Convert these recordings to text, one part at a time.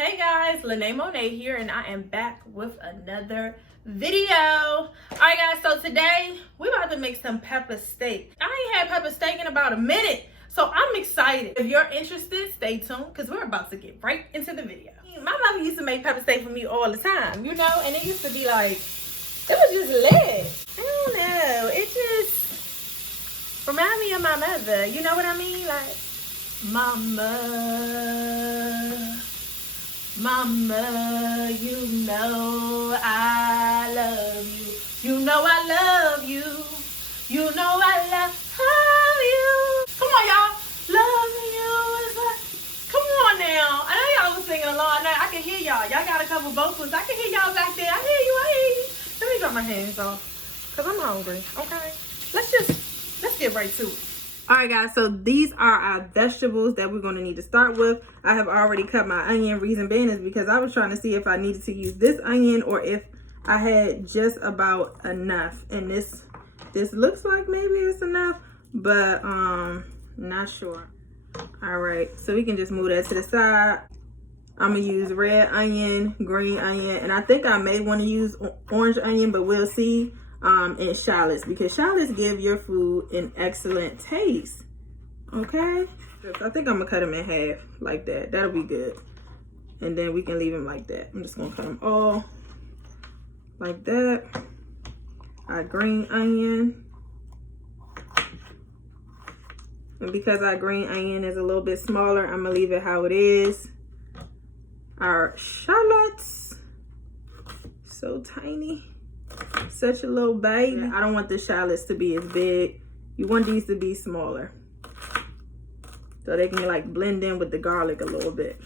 Hey guys, Lene Monet here, and I am back with another video. Alright guys, so today we're about to make some pepper steak. I ain't had pepper steak in about a minute, so I'm excited. If you're interested, stay tuned because we're about to get right into the video. My mama used to make pepper steak for me all the time, you know, and it used to be like, it was just lit. I don't know, it just remind me of my mother, you know what I mean? Like, Mama, you know I love you. You know I love you. You know I love you. Come on, y'all. Love you is what. Come on now. I know y'all was singing along now. I can hear y'all. Y'all got a couple vocals. I can hear y'all back there. I hear you. Let me drop my hands off because I'm hungry. Okay. Let's get right to it. All right, guys, so these are our vegetables that we're going to need to start with. I have already cut my onion. Reason being is because I was trying to see if I needed to use this onion or if I had just about enough. And this looks like maybe it's enough, but not sure. All right, so we can just move that to the side. I'm going to use red onion, green onion, and I think I may want to use orange onion, but we'll see. And shallots, because shallots give your food an excellent taste. Okay, I think I'm gonna cut them in half like that. That'll be good, and then we can leave them like that. I'm just gonna cut them all like that. Our green onion, and because our green onion is a little bit smaller, I'm gonna leave it how it is. Our shallots, so tiny. Such a little baby. I don't want the shallots to be as big. You want these to be smaller so they can like blend in with the garlic a little bit.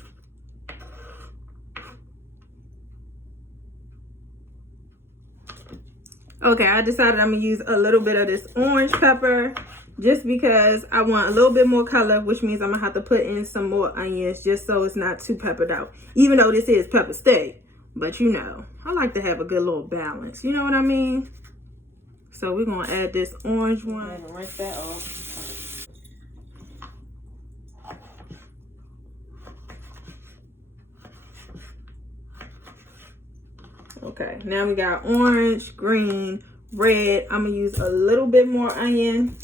Okay, I decided I'm gonna use a little bit of this orange pepper just because I want a little bit more color, which means I'm gonna have to put in some more onions just so it's not too peppered out, even though this is pepper steak. But you know, I like to have a good little balance. You know what I mean? So we're going to add this orange one. And rinse that off. Okay, now we got orange, green, red. I'm going to use a little bit more onion.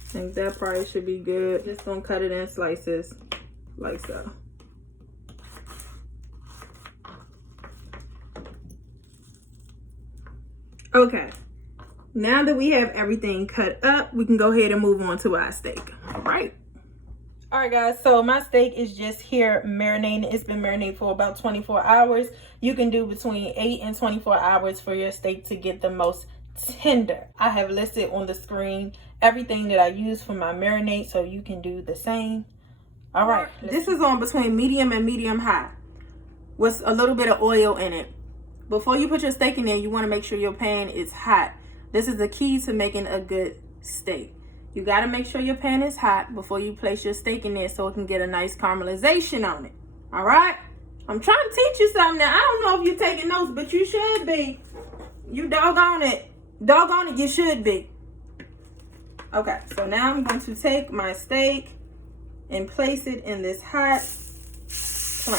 I think that probably should be good. Just gonna cut it in slices like so. Okay, now that we have everything cut up, we can go ahead and move on to our steak. All right guys, so my steak is just here marinating. It's been marinated for about 24 hours. You can do between 8 and 24 hours for your steak to get the most tender. I have listed on the screen everything that I use for my marinade, so you can do the same. All right, this is on between medium and medium high with a little bit of oil in it. Before you put your steak in there, you want to make sure your pan is hot. This is the key to making a good steak. You got to make sure your pan is hot before you place your steak in there so it can get a nice caramelization on it. All right, I'm trying to teach you something now. I don't know if you're taking notes, but you should be. You doggone it, you should be. Okay, so now I'm going to take my steak and place it in this hot pan.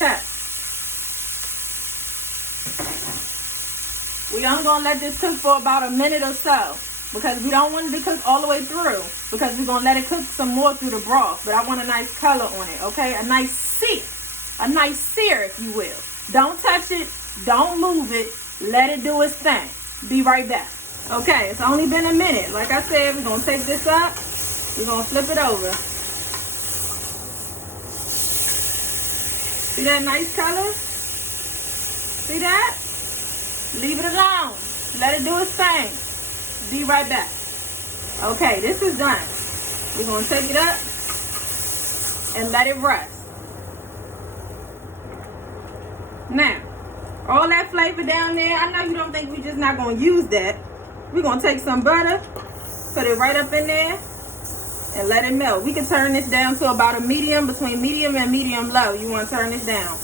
Okay. We only gonna let this cook for about a minute or so because we don't want it to cook all the way through because we're gonna let it cook some more through the broth. But I want a nice color on it, okay? A nice sear, if you will. Don't touch it, don't move it, let it do its thing. Be right back. Okay, it's only been a minute. Like I said, we're gonna take this up, we're gonna flip it over. See that nice color? See that? Leave it alone. Let it do its thing. Be right back. Okay, this is done. We're gonna take it up and let it rest. Now, all that flavor down there, I know you don't think we're just not gonna use that. We're gonna take some butter, put it right up in there, and let it melt. We can turn this down to about a medium, between medium and medium low. You want to turn this down.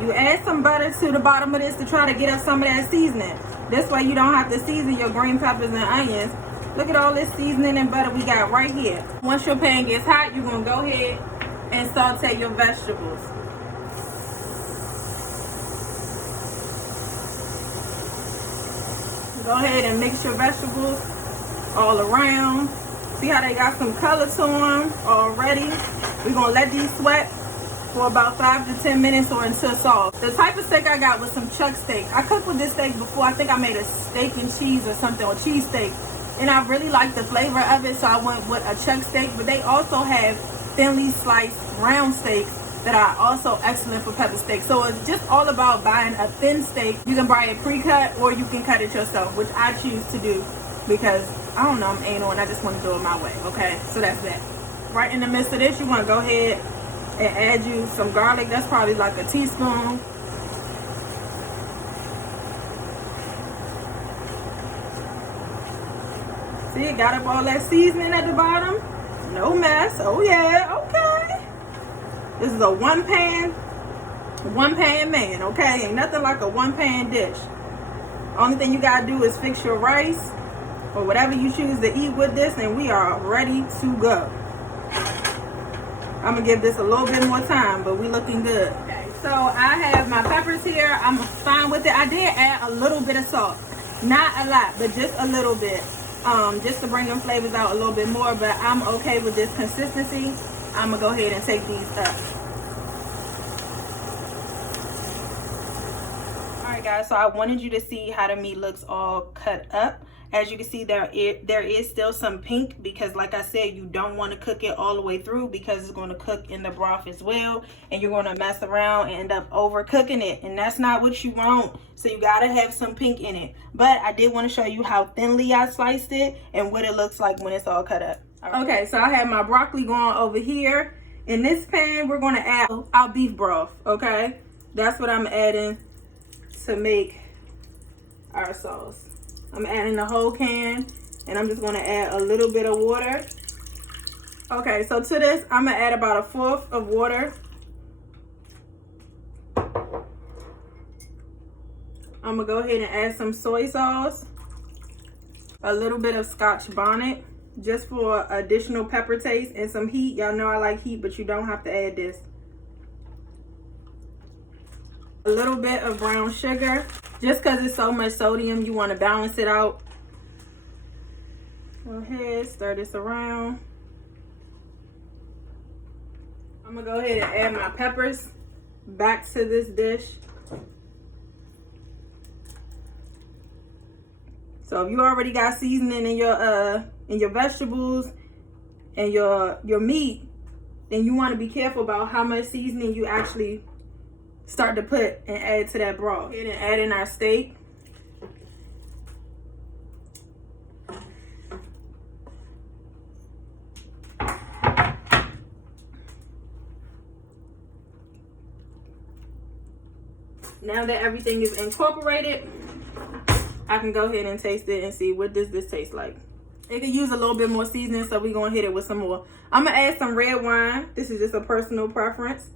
You add some butter to the bottom of this to try to get up some of that seasoning. This way you don't have to season your green peppers and onions. Look at all this seasoning and butter we got right here. Once your pan gets hot, you're going to go ahead and saute your vegetables. Go ahead and mix your vegetables all around. See how they got some color to them already? We're going to let these sweat for about 5 to 10 minutes or until soft. The type of steak I got was some chuck steak. I cooked with this steak before. I think I made a steak and cheese or something, or cheese steak. And I really liked the flavor of it, so I went with a chuck steak. But they also have thinly sliced round steaks that are also excellent for pepper steak. So it's just all about buying a thin steak. You can buy it pre-cut or you can cut it yourself, which I choose to do because, I don't know, I'm anal and I just want to do it my way, okay? So that's that. Right in the midst of this, you want to go ahead and add you some garlic. That's probably like a teaspoon. See, it got up all that seasoning at the bottom. No mess. Oh yeah, okay. This is a one pan man, okay? Ain't nothing like a one pan dish. Only thing you gotta do is fix your rice or whatever you choose to eat with this, and we are ready to go. I'm gonna give this a little bit more time, but we looking good. Okay, so I have my peppers here. I'm fine with it. I did add a little bit of salt, not a lot, but just a little bit, just to bring them flavors out a little bit more. But I'm okay with this consistency. I'm gonna go ahead and take these up. All right, guys. So I wanted you to see how the meat looks all cut up. As you can see, there is still some pink because, like I said, you don't want to cook it all the way through because it's going to cook in the broth as well, and you're going to mess around and end up overcooking it, and that's not what you want. So you got to have some pink in it. But I did want to show you how thinly I sliced it and what it looks like when it's all cut up. Right. Okay, so I have my broccoli going over here. In this pan, we're going to add our beef broth, okay? That's what I'm adding to make our sauce. I'm adding the whole can, and I'm just going to add a little bit of water. Okay, so to this, I'm going to add about 1/4 of water. I'm going to go ahead and add some soy sauce, a little bit of Scotch bonnet, just for additional pepper taste and some heat. Y'all know I like heat, but you don't have to add this. A little bit of brown sugar. Just because it's so much sodium, you want to balance it out. Go ahead, stir this around. I'm going to go ahead and add my peppers back to this dish. So if you already got seasoning in your vegetables and your meat, then you want to be careful about how much seasoning you actually start to put and add to that broth. And add in our steak. Now that everything is incorporated, I can go ahead and taste it and see what does this taste like. It could use a little bit more seasoning, so we're gonna hit it with some more. I'm gonna add some red wine. This is just a personal preference.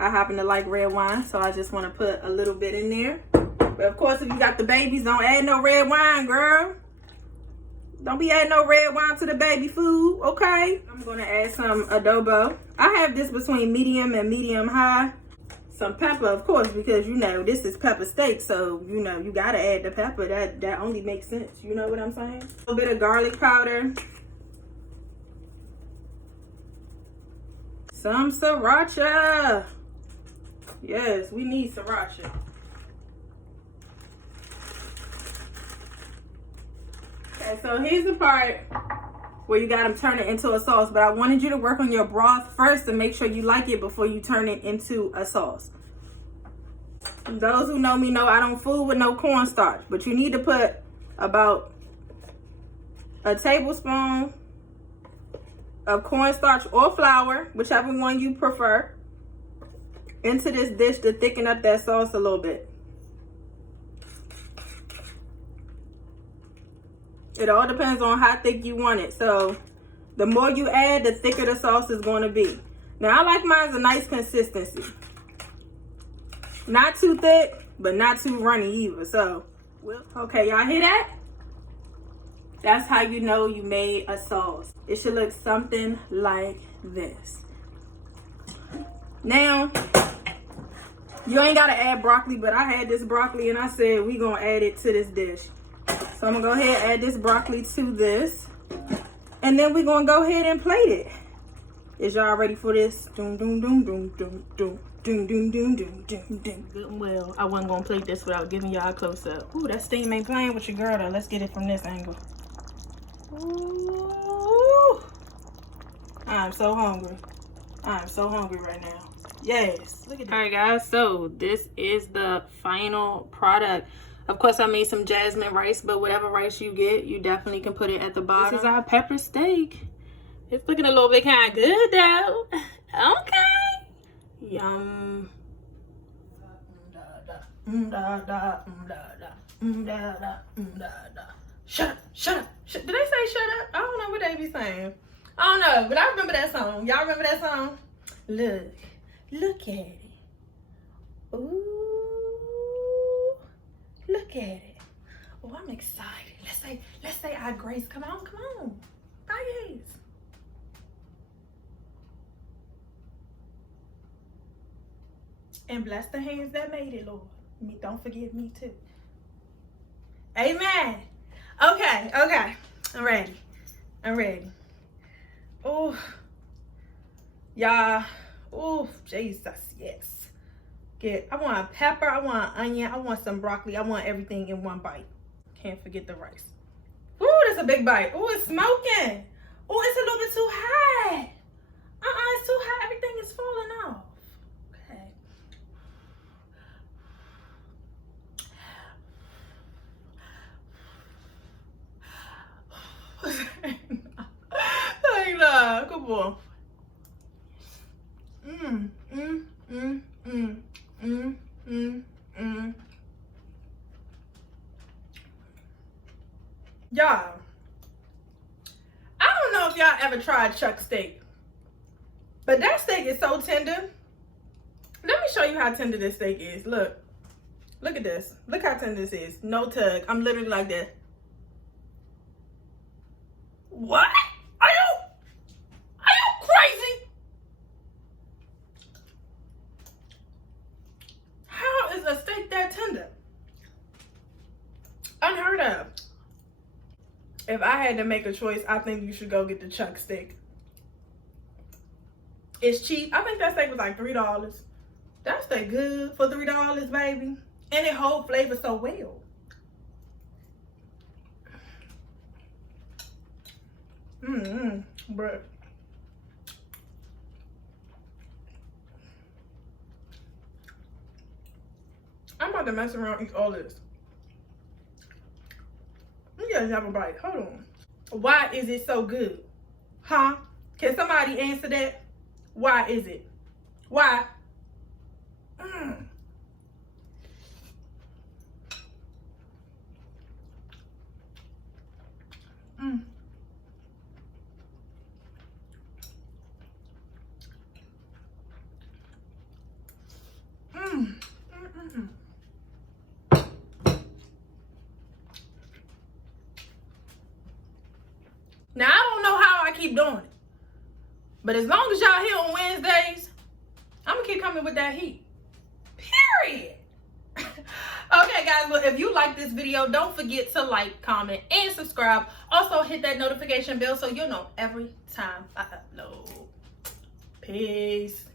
I happen to like red wine, so I just want to put a little bit in there. But of course, if you got the babies, don't add no red wine, girl. Don't be adding no red wine to the baby food, okay? I'm going to add some adobo. I have this between medium and medium high. Some pepper, of course, because, you know, this is pepper steak, so, you know, you got to add the pepper. That only makes sense. You know what I'm saying? A little bit of garlic powder. Some sriracha. Yes, we need sriracha. Okay, so here's the part where you got them turn it into a sauce, but I wanted you to work on your broth first to make sure you like it before you turn it into a sauce. Those who know me know I don't fool with no cornstarch, but you need to put about a tablespoon of cornstarch or flour, whichever one you prefer, into this dish to thicken up that sauce a little bit. It all depends on how thick you want it. So the more you add, the thicker the sauce is going to be. Now I like mine a nice consistency. Not too thick, but not too runny either. So, okay, y'all hear that? That's how you know you made a sauce. It should look something like this. Now, you ain't gotta add broccoli, but I had this broccoli and I said we gonna add it to this dish. So I'm gonna go ahead and add this broccoli to this. And then we're gonna go ahead and plate it. Is y'all ready for this? Doom, doom, doom, doom, doom, doom. Doom, doom, doom, doom, doom, doom. Good and well, I wasn't gonna plate this without giving y'all a close up. Ooh, that steam ain't playing with your girl though. Let's get it from this angle. Ooh. I'm so hungry. I'm so hungry right now. Yes. Look at that. All right, guys. So this is the final product. Of course, I made some jasmine rice, but whatever rice you get, you definitely can put it at the bottom. This is our pepper steak. It's looking a little bit kind of good though. Okay. Yum. Shut up, shut up. Did they say shut up? I don't know what they be saying. I don't know, but I remember that song. Y'all remember that song? Look at it. Ooh, look at it. Oh, I'm excited. Let's say our grace. Come on. Bye, guys. And bless the hands that made it, Lord. Don't forgive me too. Amen. Okay. I'm ready. Oh, y'all. Oh, Jesus, yes. I want pepper, I want onion, I want some broccoli, I want everything in one bite. Can't forget the rice. Oh, that's a big bite. Oh, it's smoking. Oh, it's a little bit too high. It's too high. Everything is falling off. Good boy. Y'all, I don't know if y'all ever tried chuck steak, but that steak is so tender. Let me show you how tender this steak is. Look at this. Look how tender this is. No tug. I'm literally like this. What? Are you crazy? How is a steak that tender? Unheard of. If I had to make a choice, I think you should go get the chuck steak. It's cheap. I think that steak was like $3. That steak good for $3, baby. And it holds flavor so well. Bruh. I'm about to mess around and eat all this. You guys have a bite. Hold on. Why is it so good? Huh? Can somebody answer that? Why is it? Why? Now, I don't know how I keep doing it. But as long as y'all here on Wednesdays, I'm going to keep coming with that heat. Period. Okay, guys. Well, if you like this video, don't forget to like, comment, and subscribe. Also, hit that notification bell so you'll know every time I upload. Peace.